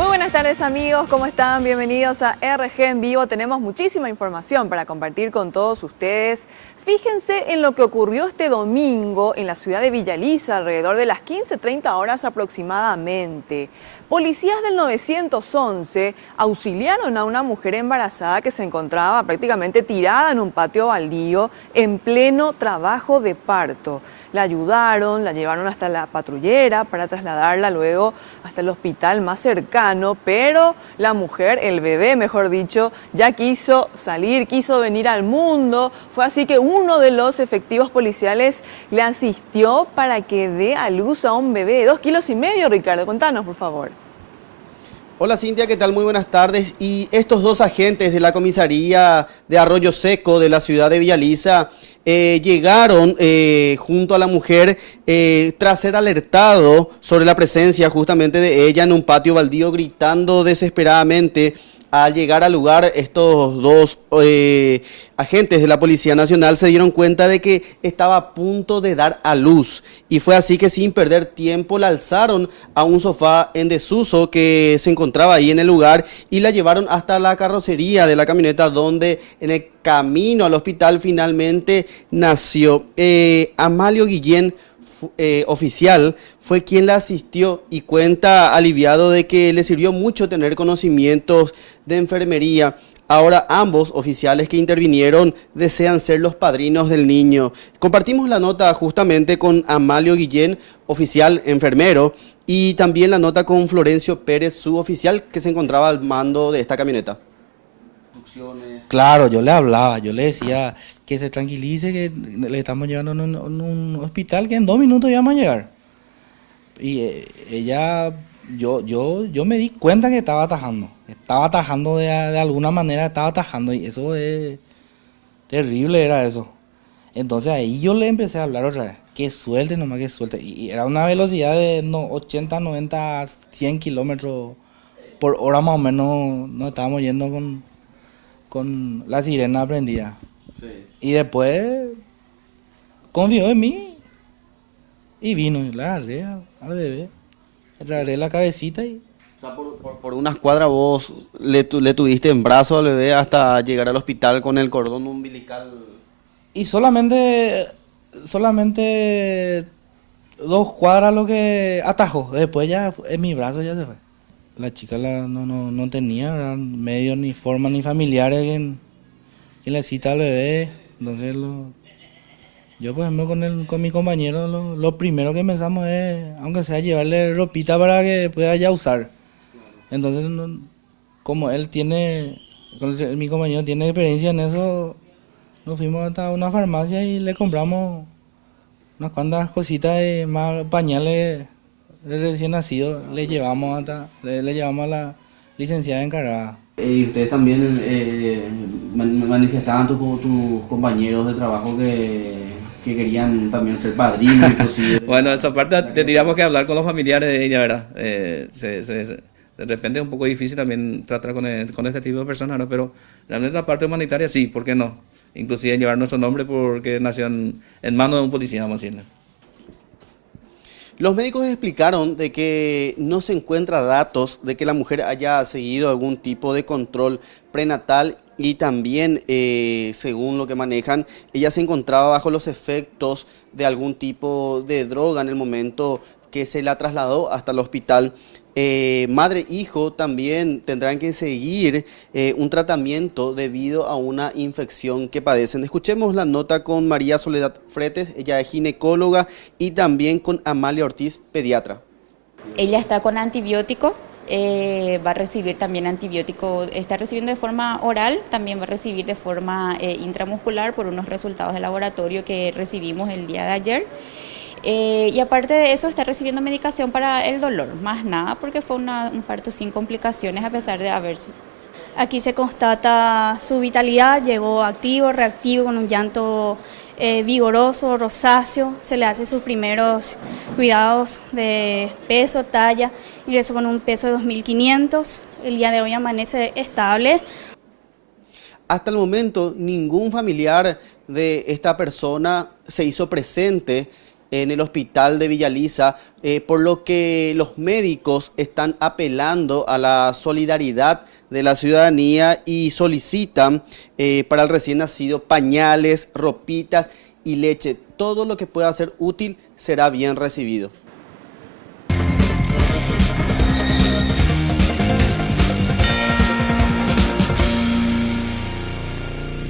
Muy buenas tardes amigos, ¿cómo están? Bienvenidos a RG en Vivo. Tenemos muchísima información para compartir con todos ustedes. Fíjense en lo que ocurrió este domingo en la ciudad de Villa Elisa, alrededor de las 15:30 horas aproximadamente. Policías del 911 auxiliaron a una mujer embarazada que se encontraba prácticamente tirada en un patio baldío en pleno trabajo de parto. La ayudaron, la llevaron hasta la patrullera para trasladarla luego hasta el hospital más cercano, pero la mujer, el bebé mejor dicho, ya quiso salir, quiso venir al mundo. Fue así que uno de los efectivos policiales le asistió para que dé a luz a un bebé de 2,5 kilos. Ricardo, contanos por favor. Hola Cintia, ¿qué tal? Muy buenas tardes. Y estos dos agentes de la comisaría de Arroyo Seco de la ciudad de Villa Elisa llegaron junto a la mujer tras ser alertado sobre la presencia justamente de ella en un patio baldío, gritando desesperadamente. Al llegar al lugar, estos dos agentes de la Policía Nacional se dieron cuenta de que estaba a punto de dar a luz. Y fue así que sin perder tiempo la alzaron a un sofá en desuso que se encontraba ahí en el lugar y la llevaron hasta la carrocería de la camioneta, donde en el camino al hospital finalmente nació. Amalio Guillén, oficial, fue quien la asistió y cuenta aliviado de que le sirvió mucho tener conocimientos de enfermería. Ahora ambos oficiales que intervinieron desean ser los padrinos del niño. Compartimos la nota justamente con Amalio Guillén, oficial enfermero, y también la nota con Florencio Pérez, su oficial que se encontraba al mando de esta camioneta. Claro, yo le hablaba, yo le decía que se tranquilice, que le estamos llevando a un hospital que en 2 minutos ya vamos a llegar. Y ella, yo me di cuenta que estaba atajando de alguna manera, estaba atajando, y eso es terrible, era eso. Entonces ahí yo le empecé a hablar otra vez, que suelte nomás, que suelte. Y era una velocidad de 80, 90, 100 kilómetros por hora más o menos, nos estábamos yendo con la sirena prendida. Sí. Y después confió en mí y vino y le agarré al bebé, le agarré la cabecita y... O sea, por unas cuadras vos le tuviste en brazos al bebé hasta llegar al hospital con el cordón umbilical. Y solamente 2 cuadras lo que atajó, después ya en mi brazo ya se fue. La chica no tenía medios ni forma ni familiares que le cita al bebé. Entonces yo por ejemplo con mi compañero lo primero que pensamos es, aunque sea llevarle ropita para que pueda ya usar. Entonces como mi compañero tiene experiencia en eso, nos fuimos hasta una farmacia y le compramos unas cuantas cositas de más pañales recién nacido, le llevamos a la licenciada encargada. Y ustedes también manifestaban tus compañeros de trabajo que querían también ser padrinos, inclusive. Bueno, esa parte tendríamos que hablar con los familiares de ella, ¿verdad? De repente es un poco difícil también tratar con este tipo de personas, ¿no? Pero realmente la parte humanitaria sí, ¿por qué no? Inclusive llevar nuestro nombre porque nació en manos de un policía, vamos a decirle. Los médicos explicaron de que no se encuentra datos de que la mujer haya seguido algún tipo de control prenatal y también, según lo que manejan, ella se encontraba bajo los efectos de algún tipo de droga en el momento que se la trasladó hasta el hospital. Madre e hijo también tendrán que seguir un tratamiento debido a una infección que padecen. Escuchemos la nota con María Soledad Fretes, ella es ginecóloga, y también con Amalia Ortiz, pediatra. Ella está con antibiótico, va a recibir también antibiótico, está recibiendo de forma oral, también va a recibir de forma intramuscular por unos resultados de laboratorio que recibimos el día de ayer. Y aparte de eso está recibiendo medicación para el dolor, más nada porque fue un parto sin complicaciones a pesar de haberse. Aquí se constata su vitalidad, llegó activo, reactivo, con un llanto vigoroso, rosáceo, se le hace sus primeros cuidados de peso, talla, ingresó con un peso de 2.500, el día de hoy amanece estable. Hasta el momento ningún familiar de esta persona se hizo presente en el hospital de Villaliza, por lo que los médicos están apelando a la solidaridad de la ciudadanía y solicitan para el recién nacido pañales, ropitas y leche. Todo lo que pueda ser útil será bien recibido.